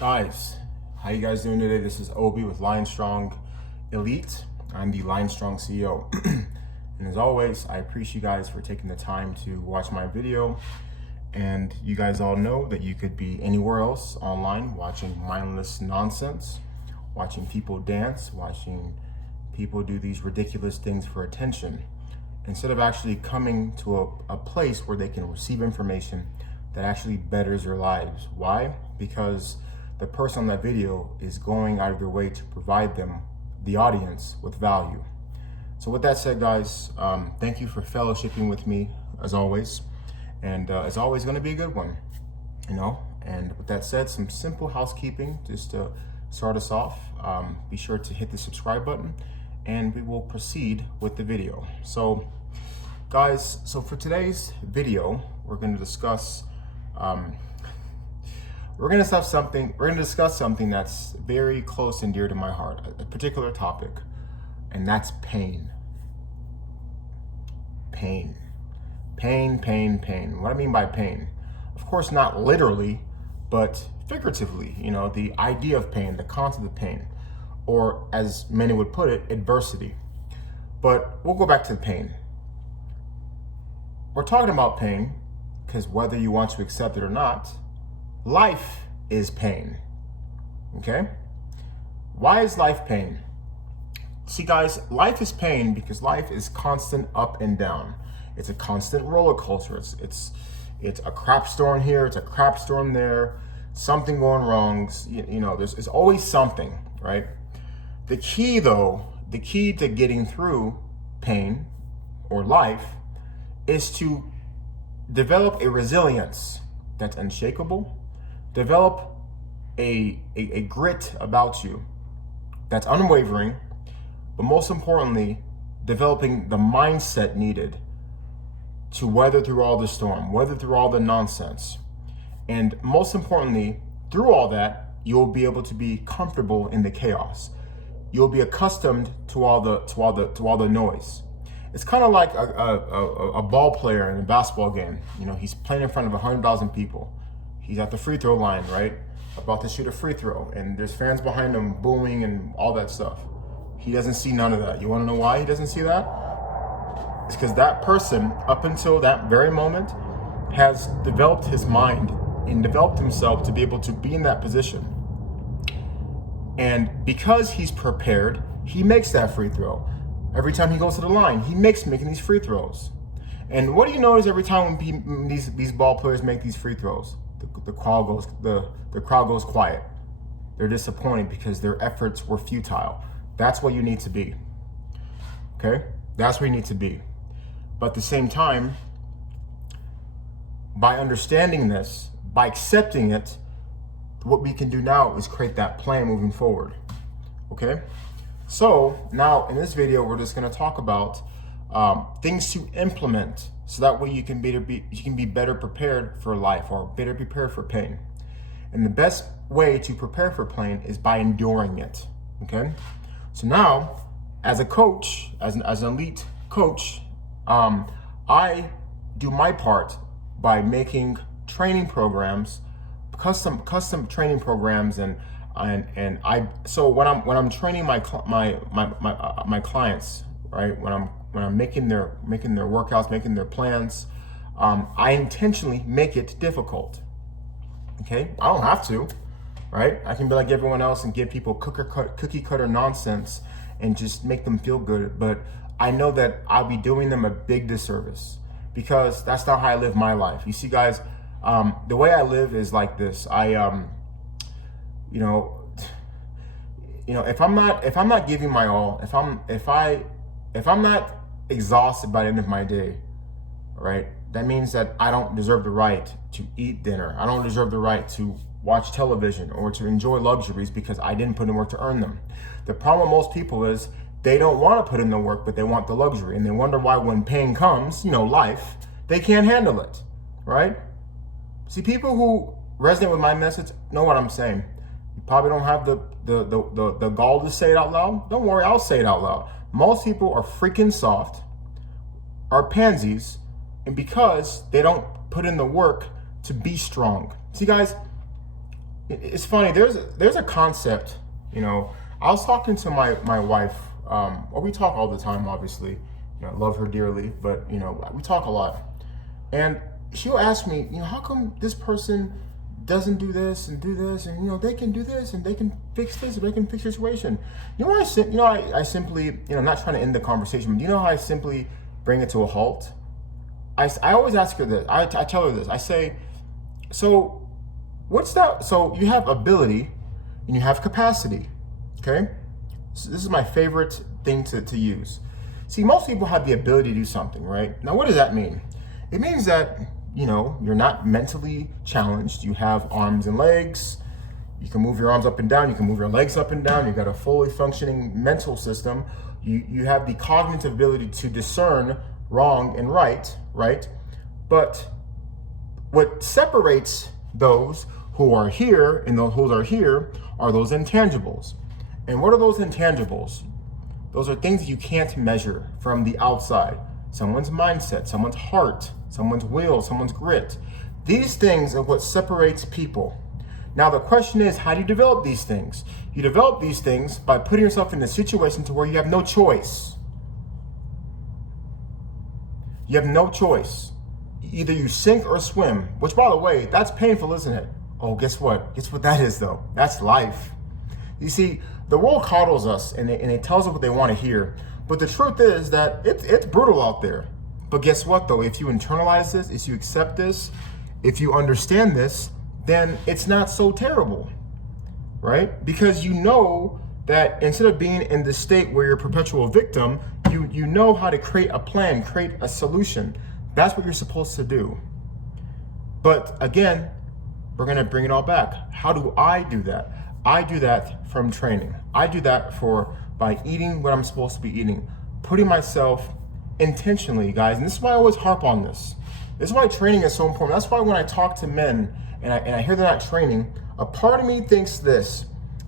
Guys, how you guys doing today? This is Obi with LionStrong Elite. I'm the LionStrong CEO. And as always, I appreciate you guys for taking the time to watch my video. And you guys all know that you could be anywhere else online watching mindless nonsense, watching people dance, watching people do these ridiculous things for attention, instead of actually coming to a place where they can receive information that actually betters their lives. Why? Because the person on that video is going out of their way to provide them, the audience, with value. So with that said, guys, thank you for fellowshipping with me as always. And it's always going to be a good one, you know? And with that said, some simple housekeeping just to start us off. Be sure to hit the subscribe button and we will proceed with the video. So guys, so for today's video, we're going to discuss We're going to discuss something that's very close and dear to my heart, a particular topic, and that's pain. Pain. Pain, pain, pain. What I mean by pain, of course, not literally, but figuratively, you know, the idea of pain, the concept of pain, or as many would put it, adversity. But we'll go back to the pain. We're talking about pain because whether you want to accept it or not, life is pain, okay? Why is life pain? See guys, life is pain because life is constant up and down. It's a constant roller coaster. It's a crap storm here, it's a crap storm there, something going wrong, you know, there's always something, right? The key to getting through pain or life is to develop a resilience that's unshakable. Develop a grit about you that's unwavering, but most importantly, developing the mindset needed to weather through all the storm, weather through all the nonsense. And most importantly, through all that, you'll be able to be comfortable in the chaos. You'll be accustomed to all the noise. It's kind of like a ball player in a basketball game. You know, he's playing in front of 100,000 people. He's at the free throw line, right? About to shoot a free throw, and there's fans behind him booming and all that stuff. He doesn't see none of that. You wanna know why he doesn't see that? It's because that person, up until that very moment, has developed his mind and developed himself to be able to be in that position. And because he's prepared, he makes that free throw. Every time he goes to the line, he makes making these free throws. And what do you notice every time when these ball players make these free throws? The crowd goes quiet. They're disappointed because their efforts were futile. That's what you need to be. Okay? That's where you need to be. But at the same time, by understanding this, by accepting it, what we can do now is create that plan moving forward. Okay? So now in this video, we're just going to talk about things to implement so that way you can be better prepared for life or better prepared for pain. And the best way to prepare for pain is by enduring it. Okay? So now, as a coach, as an elite coach, I do my part by making training programs, custom training programs, and so when I'm training my clients, right, when I'm making their workouts, making their plans, I intentionally make it difficult. Okay, I don't have to, right? I can be like everyone else and give people cookie cutter nonsense and just make them feel good, but I know that I'll be doing them a big disservice because that's not how I live my life. You see, guys, the way I live is like this. You know, if I'm not giving my all, if I'm not exhausted by the end of my day, right? That means that I don't deserve the right to eat dinner. I don't deserve the right to watch television or to enjoy luxuries because I didn't put in work to earn them. The problem with most people is they don't want to put in the work, but they want the luxury, and they wonder why when pain comes, you know, life, they can't handle it, right? See, people who resonate with my message know what I'm saying. You probably don't have the gall to say it out loud. Don't worry, I'll say it out loud. Most people are freaking soft, are pansies, and because they don't put in the work to be strong. See, guys, it's funny. There's a concept. I was talking to my wife. Well, we talk all the time, obviously. I love her dearly, but we talk a lot. And she'll ask me, how come this person doesn't do this and do this, and they can do this and they can fix this and they can fix the situation. I simply, I'm not trying to end the conversation, but how I simply bring it to a halt? I always ask her this. I tell her this. I say, so what's that? So you have ability and you have capacity, okay? So this is my favorite thing to use. See, most people have the ability to do something, right? Now, what does that mean? It means that, you're not mentally challenged. You have arms and legs. You can move your arms up and down. You can move your legs up and down. You've got a fully functioning mental system. You have the cognitive ability to discern wrong and right? But what separates those who are here and those who are here are those intangibles. And what are those intangibles? Those are things you can't measure from the outside. Someone's mindset, someone's heart, someone's will, someone's grit. These things are what separates people. Now the question is, how do you develop these things? You develop these things by putting yourself in a situation to where you have no choice. You have no choice. Either you sink or swim, which, by the way, that's painful, isn't it? Oh, guess what? Guess what that is, though? That's life. You see, the world coddles us and it tells us what they want to hear. But the truth is that it's brutal out there. But guess what, though? If you internalize this, if you accept this, if you understand this, then it's not so terrible, right? Because you know that instead of being in the state where you're a perpetual victim, you know how to create a plan, create a solution. That's what you're supposed to do. But again, we're going to bring it all back. How do I do that? I do that from training. I do that by eating what I'm supposed to be eating, putting myself intentionally, guys. And this is why I always harp on this. This is why training is so important. That's why when I talk to men and I hear they're not training, a part of me thinks this: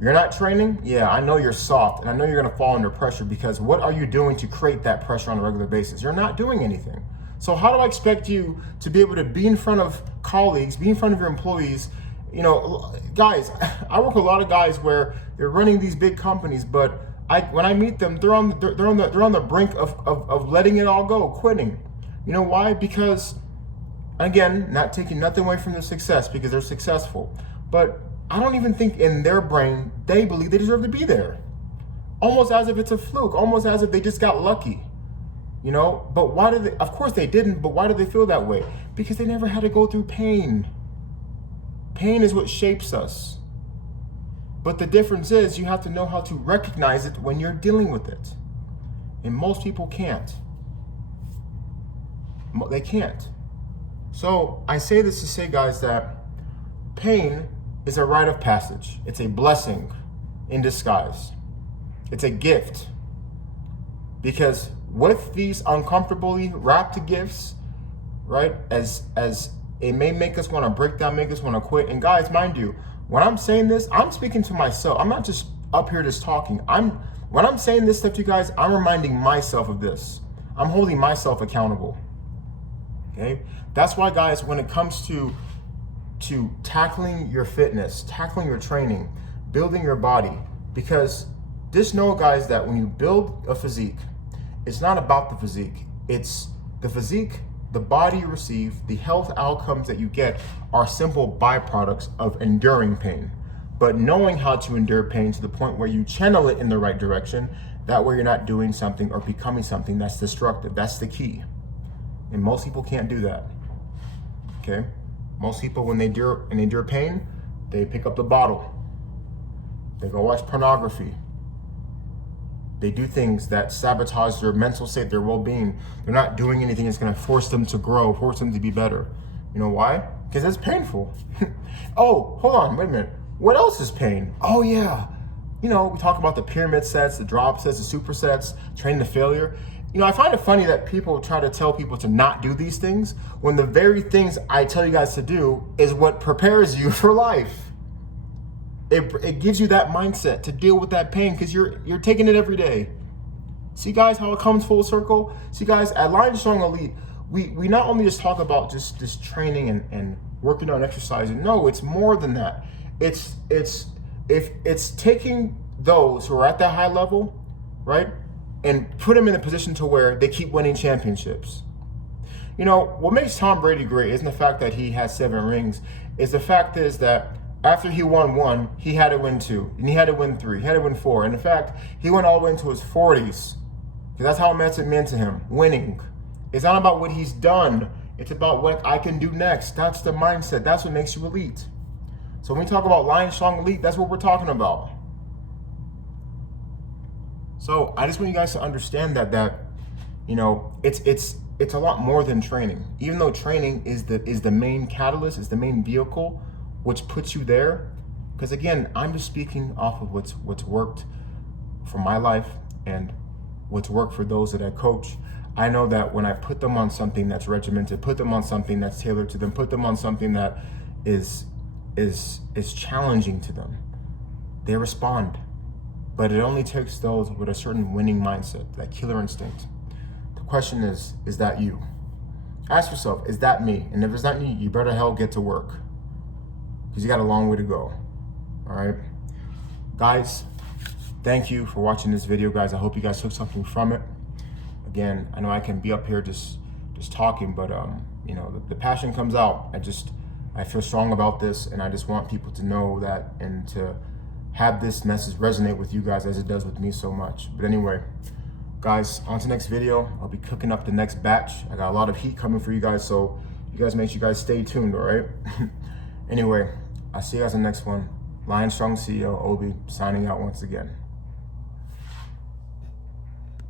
you're not training? Yeah, I know you're soft and I know you're gonna fall under pressure, because what are you doing to create that pressure on a regular basis? You're not doing anything. So how do I expect you to be able to be in front of colleagues, be in front of your employees? Guys, I work with a lot of guys where they're running these big companies, but when I meet them, they're on the brink of letting it all go, quitting. You know why? Because, again, not taking nothing away from their success, because they're successful, but I don't even think in their brain they believe they deserve to be there. Almost as if it's a fluke, almost as if they just got lucky. But why did they? Of course they didn't, but why do they feel that way? Because they never had to go through pain. Pain is what shapes us. But the difference is you have to know how to recognize it when you're dealing with it. And most people can't. They can't. So I say this to say, guys, that pain is a rite of passage. It's a blessing in disguise. It's a gift. Because with these uncomfortably wrapped gifts, right, as it may make us want to break down, make us want to quit. And guys, mind you, when I'm saying this, I'm speaking to myself. I'm not just up here just talking. When I'm saying this stuff to you guys, I'm reminding myself of this. I'm holding myself accountable. Okay? That's why, guys, when it comes to tackling your fitness, tackling your training, building your body, because just know, guys, that when you build a physique, it's not about the physique. It's the physique, the body you receive, the health outcomes that you get are simple byproducts of enduring pain. But knowing how to endure pain to the point where you channel it in the right direction, that way you're not doing something or becoming something that's destructive. That's the key. And most people can't do that. Okay? Most people, when they endure pain, they pick up the bottle. They go watch pornography. They do things that sabotage their mental state, their well-being. They're not doing anything that's going to force them to grow, force them to be better. You know why? Because it's painful. Oh, hold on, wait a minute. What else is pain? Oh yeah. We talk about the pyramid sets, the drop sets, the supersets, training to failure. I find it funny that people try to tell people to not do these things when the very things I tell you guys to do is what prepares you for life. It gives you that mindset to deal with that pain because you're taking it every day. See, guys, how it comes full circle? See, guys, at LionStrong Elite, we not only just talk about just training and working on exercising. No, it's more than that. if it's taking those who are at that high level, right, and put them in a position to where they keep winning championships. You know, what makes Tom Brady great isn't the fact that he has 7 rings. Is the fact is that after he won 1, he had to win 2, and he had to win 3, he had to win 4. And in fact, he went all the way into his 40s. Because that's how much it meant to him, winning. It's not about what he's done. It's about what I can do next. That's the mindset. That's what makes you elite. So when we talk about LionStrong Elite, that's what we're talking about. So I just want you guys to understand that you know, it's a lot more than training. Even though training is the main catalyst, is the main vehicle which puts you there. Because again, I'm just speaking off of what's worked for my life and what's worked for those that I coach. I know that when I put them on something that's regimented, put them on something that's tailored to them, put them on something that is challenging to them, they respond. But it only takes those with a certain winning mindset, that killer instinct. The question is that you? Ask yourself, is that me? And if it's not me, you better hell get to work, because you got a long way to go. All right, guys, thank you for watching this video, guys. I hope you guys took something from it. Again, I know I can be up here just talking, but you know, the passion comes out. I feel strong about this, and I just want people to know that, and to have this message resonate with you guys as it does with me so much. But anyway, guys, on to the next video. I'll be cooking up the next batch. I got a lot of heat coming for you guys, so you guys make sure you guys stay tuned, all right? Anyway, I'll see you guys in the next one. LionStrong CEO, Obi, signing out once again.